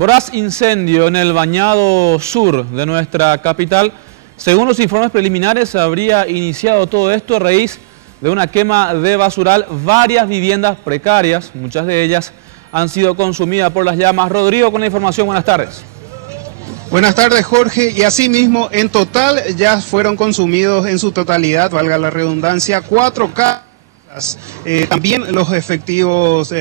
Voraz incendio en el Bañado Sur de nuestra capital. Según los informes preliminares, habría iniciado todo esto a raíz de una quema de basural. Varias viviendas precarias, muchas de ellas han sido consumidas por las llamas. Rodrigo con la información, buenas tardes. Buenas tardes, Jorge. Y asimismo, en total ya fueron consumidos en su totalidad, valga la redundancia, 4 casas. También los efectivos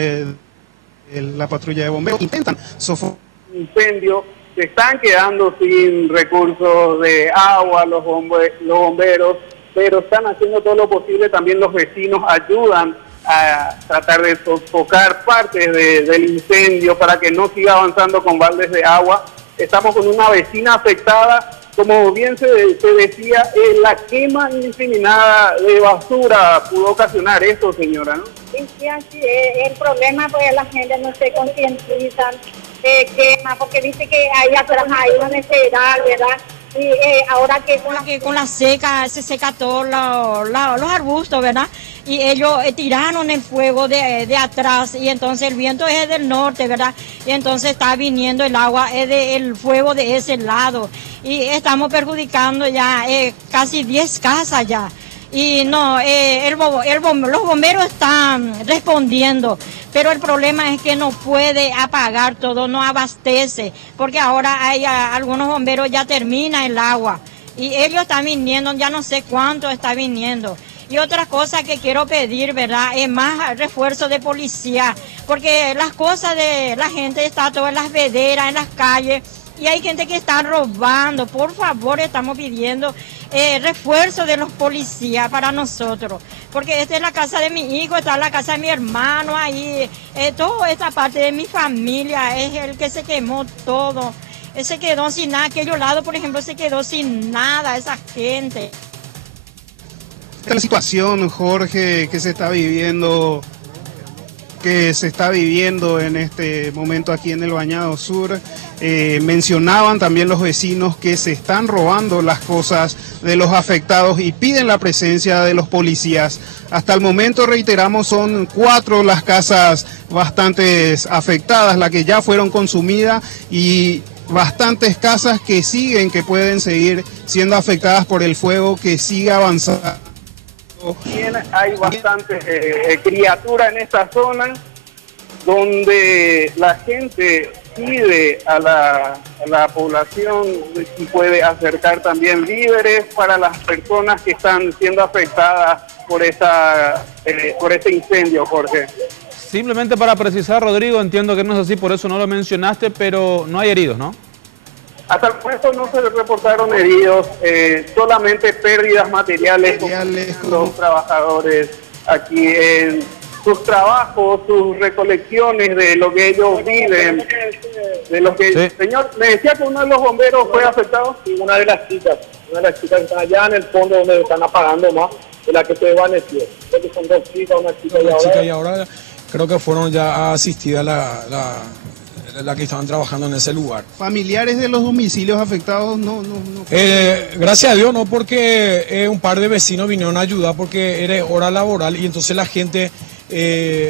la patrulla de bomberos intentan sofocar incendio, se están quedando sin recursos de agua los bomberos, pero están haciendo todo lo posible. También los vecinos ayudan a tratar de sofocar partes del incendio para que no siga avanzando con baldes de agua. Estamos con una vecina afectada. Como bien se decía, la quema indiscriminada de basura pudo ocasionar esto, señora, ¿no? Sí, así es. El problema pues la gente no se concientiza, quema, porque dice que ahí atrás hay una necesidad, ¿verdad? Y ahora que con la seca, se seca todos los arbustos, ¿verdad? Y ellos tiraron el fuego de atrás, y entonces el viento es del norte, ¿verdad? Y entonces está viniendo el agua, es del fuego de ese lado. Y estamos perjudicando ya casi 10 casas ya. Y no, los bomberos están respondiendo, pero el problema es que no puede apagar todo, no abastece, porque ahora hay algunos bomberos ya termina el agua y ellos están viniendo, ya no sé cuánto está viniendo. Y otra cosa que quiero pedir, ¿verdad?, es más refuerzo de policía, porque las cosas de la gente está todas en las vederas, en las calles, y hay gente que está robando. Por favor, estamos pidiendo refuerzo de los policías para nosotros, porque esta es la casa de mi hijo, esta es la casa de mi hermano, ahí, toda esta parte de mi familia es el que se quemó todo. Se quedó sin nada, aquellos lados, por ejemplo, se quedó sin nada, esa gente. Esta es la situación, Jorge, que se está viviendo en este momento aquí en el Bañado Sur. Mencionaban también los vecinos que se están robando las cosas de los afectados y piden la presencia de los policías. Hasta el momento, reiteramos, son 4 las casas bastante afectadas, las que ya fueron consumidas, y bastantes casas que pueden seguir siendo afectadas por el fuego que sigue avanzando. También hay bastantes criaturas en esta zona, donde la gente pide a la población si puede acercar también víveres para las personas que están siendo afectadas por este incendio, Jorge. Simplemente para precisar, Rodrigo, entiendo que no es así, por eso no lo mencionaste, pero no hay heridos, ¿no? Hasta el momento no se reportaron heridos, solamente pérdidas materiales con los trabajadores aquí en sus trabajos, sus recolecciones de lo que ellos viven, de lo que... Sí. Señor, me decía que uno de los bomberos fue afectado. Sí, una de las chicas que están allá en el fondo donde están apagando más, de la que se desvaneció. Creo que son 2 chicas, una chica y ahora creo que fueron ya asistidas la que estaban trabajando en ese lugar. ¿Familiares de los domicilios afectados no? Gracias a Dios no, porque un par de vecinos vinieron a ayudar porque era hora laboral y entonces la gente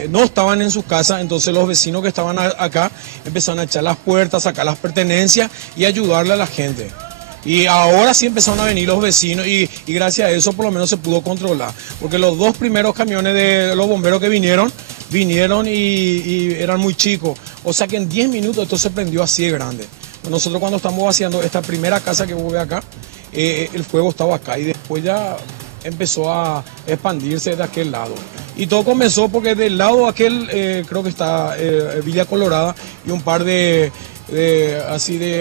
no estaban en sus casas, entonces los vecinos que estaban acá empezaron a echar las puertas, sacar las pertenencias y ayudarle a la gente. Y ahora sí empezaron a venir los vecinos y gracias a eso por lo menos se pudo controlar, porque los 2 primeros camiones de los bomberos que vinieron y eran muy chicos, o sea que en 10 minutos esto se prendió así de grande. Nosotros cuando estamos vaciando esta primera casa que vos ves acá, el fuego estaba acá y después ya empezó a expandirse de aquel lado. Y todo comenzó porque del lado aquel creo que está Villa Colorada, y un par de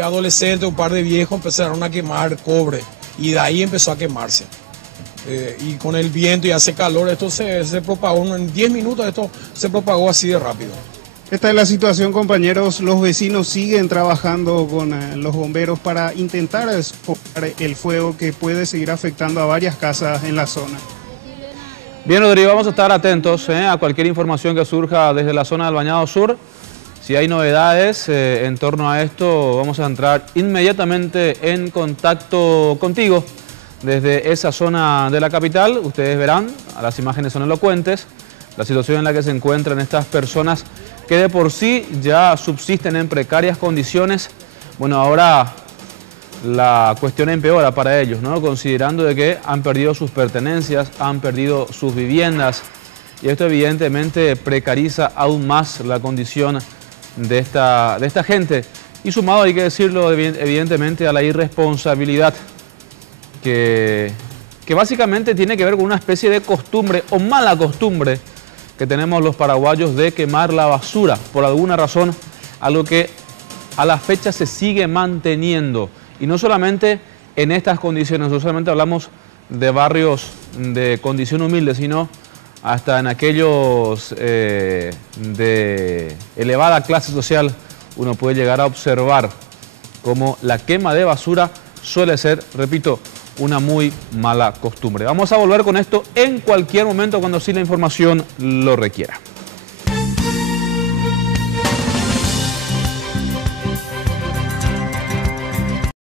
adolescentes, un par de viejos empezaron a quemar cobre y de ahí empezó a quemarse. Y con el viento y hace calor, esto se propagó, en 10 minutos esto se propagó así de rápido. Esta es la situación, compañeros. Los vecinos siguen trabajando con los bomberos para intentar sofocar el fuego que puede seguir afectando a varias casas en la zona. Bien, Rodrigo, vamos a estar atentos a cualquier información que surja desde la zona del Bañado Sur. Si hay novedades en torno a esto, vamos a entrar inmediatamente en contacto contigo desde esa zona de la capital. Ustedes verán, las imágenes son elocuentes, la situación en la que se encuentran estas personas que de por sí ya subsisten en precarias condiciones. Bueno, ahora la cuestión empeora para ellos, ¿no? Considerando de que han perdido sus pertenencias, han perdido sus viviendas, y esto evidentemente precariza aún más la condición de esta gente, y sumado, hay que decirlo, evidentemente a la irresponsabilidad que básicamente tiene que ver con una especie de costumbre o mala costumbre que tenemos los paraguayos de quemar la basura, por alguna razón, algo que a la fecha se sigue manteniendo. Y no solamente en estas condiciones, no solamente hablamos de barrios de condición humilde, sino hasta en aquellos de elevada clase social, uno puede llegar a observar cómo la quema de basura suele ser, repito, una muy mala costumbre. Vamos a volver con esto en cualquier momento cuando sí la información lo requiera.